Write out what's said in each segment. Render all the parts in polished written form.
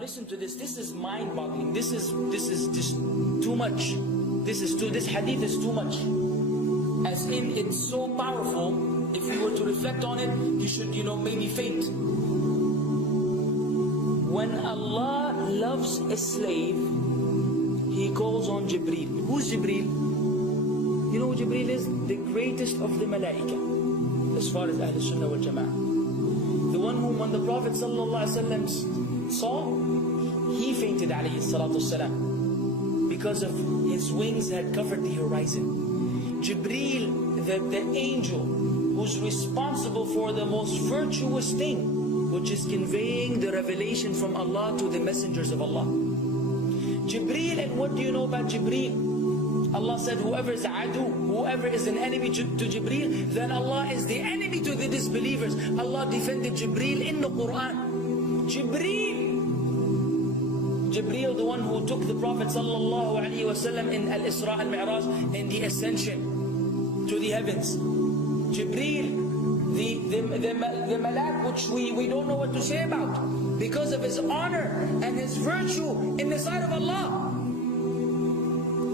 Listen to this. This is mind-boggling. This is just too much. This hadith is too much. As in, it's so powerful. If you were to reflect on it, you should, maybe faint. When Allah loves a slave, He calls on Jibreel. Who's Jibreel? You know who Jibreel is? The greatest of the malaika, as far as Ahl Sunnah wal Jama'ah. The one whom when the Prophet ﷺ saw, he fainted alayhi salatu wasalam, because of his wings had covered the horizon. Jibreel, the angel who's responsible for the most virtuous thing, which is conveying the revelation from Allah to the messengers of Allah. Jibreel, and what do you know about Jibreel? Allah said, whoever is adu, whoever is an enemy to Jibreel, then Allah is the enemy to the disbelievers. Allah defended Jibreel in the Quran. Jibreel, the one who took the Prophet ﷺ in Al-Isra al-Mi'raj, in the ascension to the heavens. Jibreel, the malak which we don't know what to say about, because of his honor and his virtue in the sight of Allah.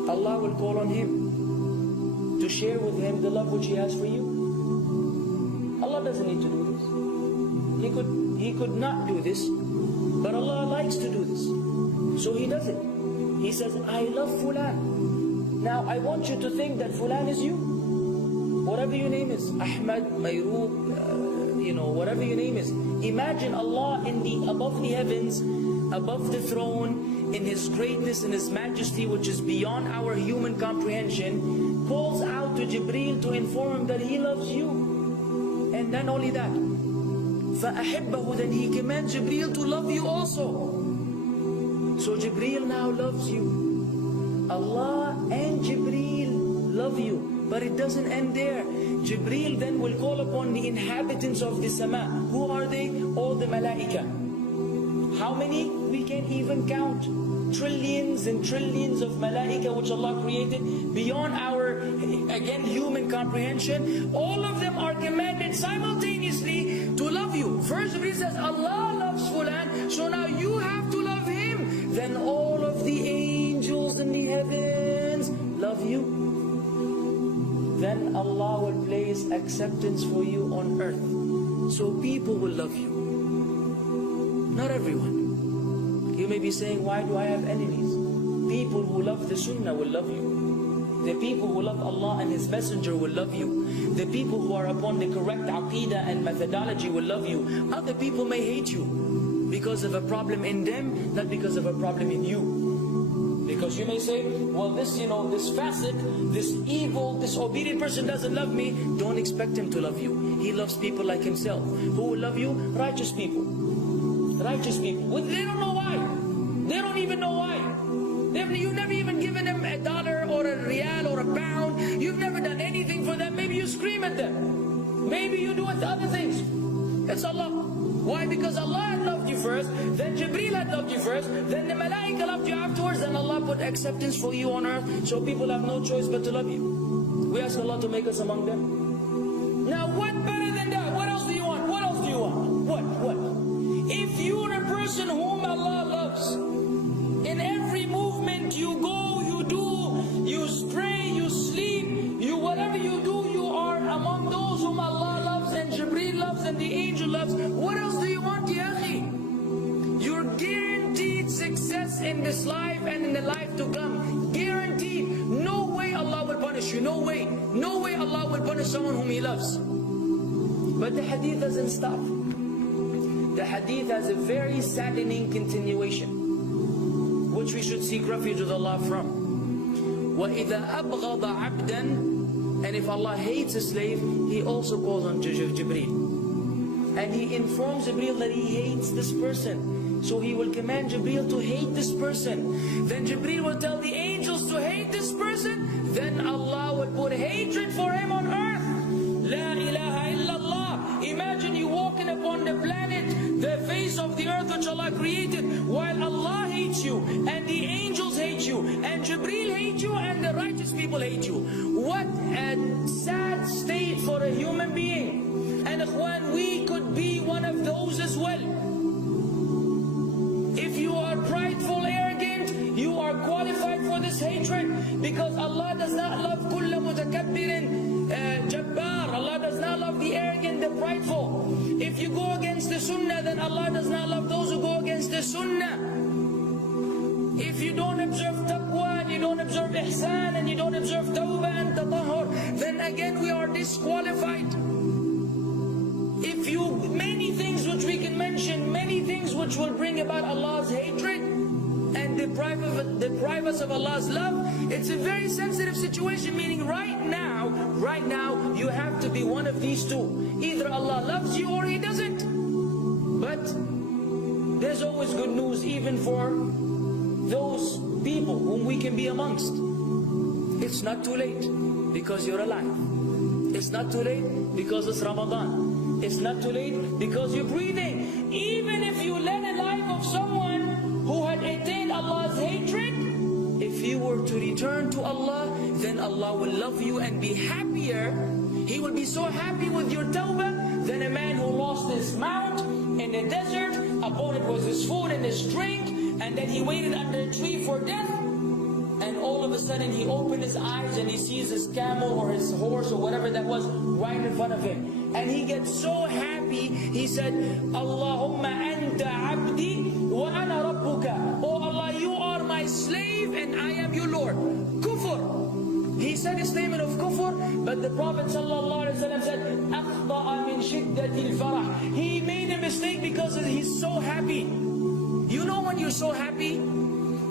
Allah will call on him to share with him the love which He has for you. Allah doesn't need to do this. He could not do this, but Allah likes to do this, so He does it. He says, I love Fulan. Now I want you to think that Fulan is you. Whatever your name is, Ahmad, Mayroob, whatever your name is. Imagine Allah above the heavens, above the throne, in His greatness and His majesty, which is beyond our human comprehension, calls out to Jibreel to inform him that He loves you. And not only that, فَأَحِبَّهُ, then He commands Jibreel to love you also. So Jibreel now loves you. Allah and Jibreel love you. But it doesn't end there. Jibreel then will call upon the inhabitants of the sama. Who are they? All the malaika. How many? We can't even count. Trillions and trillions of malaika which Allah created beyond our, again, human comprehension. All of them are commanded simultaneously to love you. First Jibreel says, Allah loves Fulan, so now you have to love him. Then all of the angels in the heavens love you. Then Allah will place acceptance for you on earth. So people will love you. Not everyone. You may be saying, why do I have enemies? People who love the Sunnah will love you. The people who love Allah and His Messenger will love you. The people who are upon the correct aqidah and methodology will love you. Other people may hate you because of a problem in them, not because of a problem in you. Because you may say, well, this fasik, this evil, disobedient person doesn't love me. Don't expect him to love you. He loves people like himself. Who will love you? Righteous people. Righteous people. Well, they don't know why. They don't even know why. You've never even given them $1 or a rial or a pound. You've never done anything for them. Maybe you scream at them. Maybe you do other things. It's Allah. Why? Because Allah had loved you first, then Jibreel had loved you first, then the malaika loved you afterwards, then Allah put acceptance for you on earth, so people have no choice but to love you. We ask Allah to make us among them. Now what better than that? What else do you want? What else do you want? What? If you're a person whom Allah loves, in every movement you go, you do, you stray, you sleep, whatever you do, you are among those whom Allah loves and Jibreel loves and the angel loves. What else do you want, ya akhi? You're guaranteed success in this life and in the life to come. Guaranteed. No way Allah will punish you. No way. No way Allah will punish someone whom He loves. But the hadith doesn't stop. The hadith has a very saddening continuation, which we should seek refuge with Allah from. وَإِذَا أَبْغَضَ عَبْدًا, and if Allah hates a slave, He also calls on Jibreel. And He informs Jibreel that He hates this person. So He will command Jibreel to hate this person. Then Jibreel will tell the angels to hate this person. Then Allah will put hatred for him on earth. La ilaha illallah. Imagine you walking upon the planet, the face of the earth which Allah created, while Allah hates you, and the angels hate you, and Jibreel hates you, and the righteous people hate you. What a sad state for a human being. And ikhwan, we could be one of those as well. If you Because Allah does not love kulla mutakabbirin jabbar. Allah does not love the arrogant, the prideful. If you go against the sunnah, then Allah does not love those who go against the sunnah. If you don't observe taqwa, and you don't observe ihsan, and you don't observe tawbah and tatahur, then again we are disqualified. If you, many things which we can mention, many things which will bring about Allah's hatred and deprive us of Allah's love. It's a very sensitive situation, meaning right now, you have to be one of these two. Either Allah loves you or He doesn't. But there's always good news even for those people whom we can be amongst. It's not too late because you're alive. It's not too late because it's Ramadan. It's not too late because you're breathing. Even if you led a life of someone who had attained Allah's hatred, if you were to return to Allah, then Allah will love you and be happier. He will be so happy with your tawbah than a man who lost his mount in the desert. Upon it was his food and his drink, and then he waited under a tree for death. And all of a sudden he opened his eyes and he sees his camel or his horse or whatever that was right in front of him. And he gets so happy, he said, Allahumma anta abdi wa ana rabbuka. Oh Allah, you are my slave and I am your Lord. Kufr. He said a statement of kufr, but the Prophet ﷺ said, أَخْضَأَ مِنْ شِدَّةِ الْفَرَحِ. He made a mistake because he's so happy. You know when you're so happy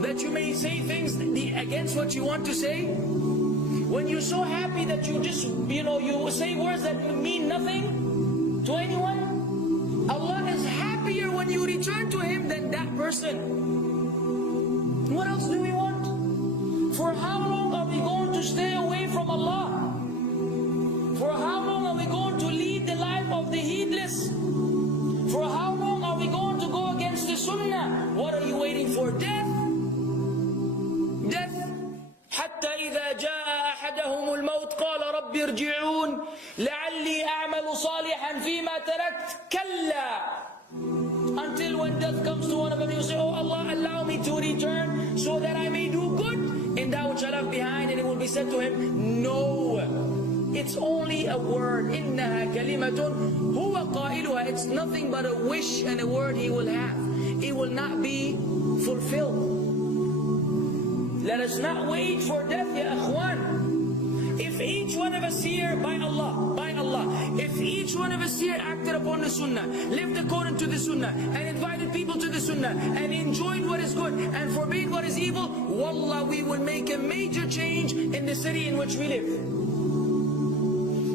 that you may say things against what you want to say? When you're so happy that you just, you say words that mean nothing to anyone? Allah is happier when you return to Him than that person. What else do we want? For how long are we going to stay away from Allah? For how long are we going to lead the life of the heedless? For how long are we going to go against the sunnah? What are you waiting for? Death? Death. حتى إذا جاء أحدهم الموت قال رب ارجعون لعلي أعمل صالحا فيما تركت كلا. Until when death comes to one of them, you say, oh Allah, allow me to return so that I may do good in that which I left behind. And it will be said to him, no. It's only a word. إِنَّهَا كَلِمَةٌ هُوَ قَائِلُهَا. It's nothing but a wish and a word he will have. It will not be fulfilled. Let us not wait for death, ya akhwan. If each one of us here, by Allah, if each one of us here acted upon the sunnah, lived according to the sunnah, and invited people to the sunnah, and enjoyed what is good, and forbade what is evil, wallah, we will make a major change in the city in which we live.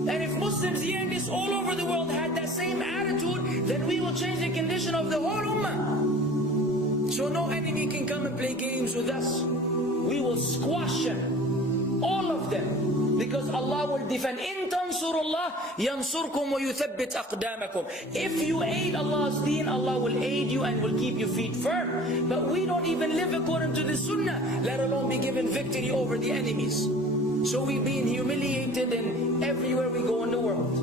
And if Muslims here and this all over the world had that same attitude, then we will change the condition of the whole ummah. So no enemy can come and play games with us. We will squash them, all of them, because Allah will defend. إِن تَنْصُرُ اللَّهِ يَنْصُرْكُمْ وَيُثَبِّتْ أَقْدَامَكُمْ. If you aid Allah's deen, Allah will aid you and will keep your feet firm. But we don't even live according to the sunnah, let alone be given victory over the enemies. So we're being humiliated in everywhere we go in the world.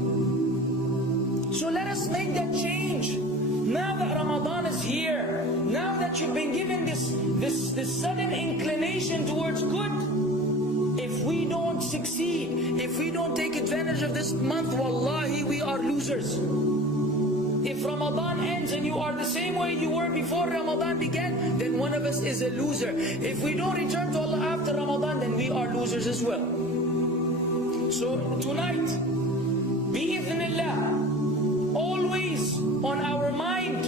So let us make that change. Now that Ramadan is here, now that you've been given this sudden inclination towards good, if we don't succeed, if we don't take advantage of this month, wallahi, we are losers. If Ramadan ends and you are the same way you were before Ramadan began, then one of us is a loser. If we don't return to Allah after Ramadan, then we are losers as well. So tonight, bi'idhnillah, always on our mind,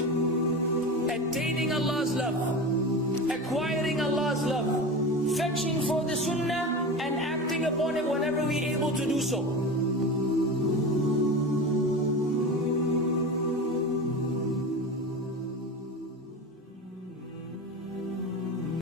attaining Allah's love, acquiring Allah's love, fetching for the sunnah and acting upon it whenever we're able to do so.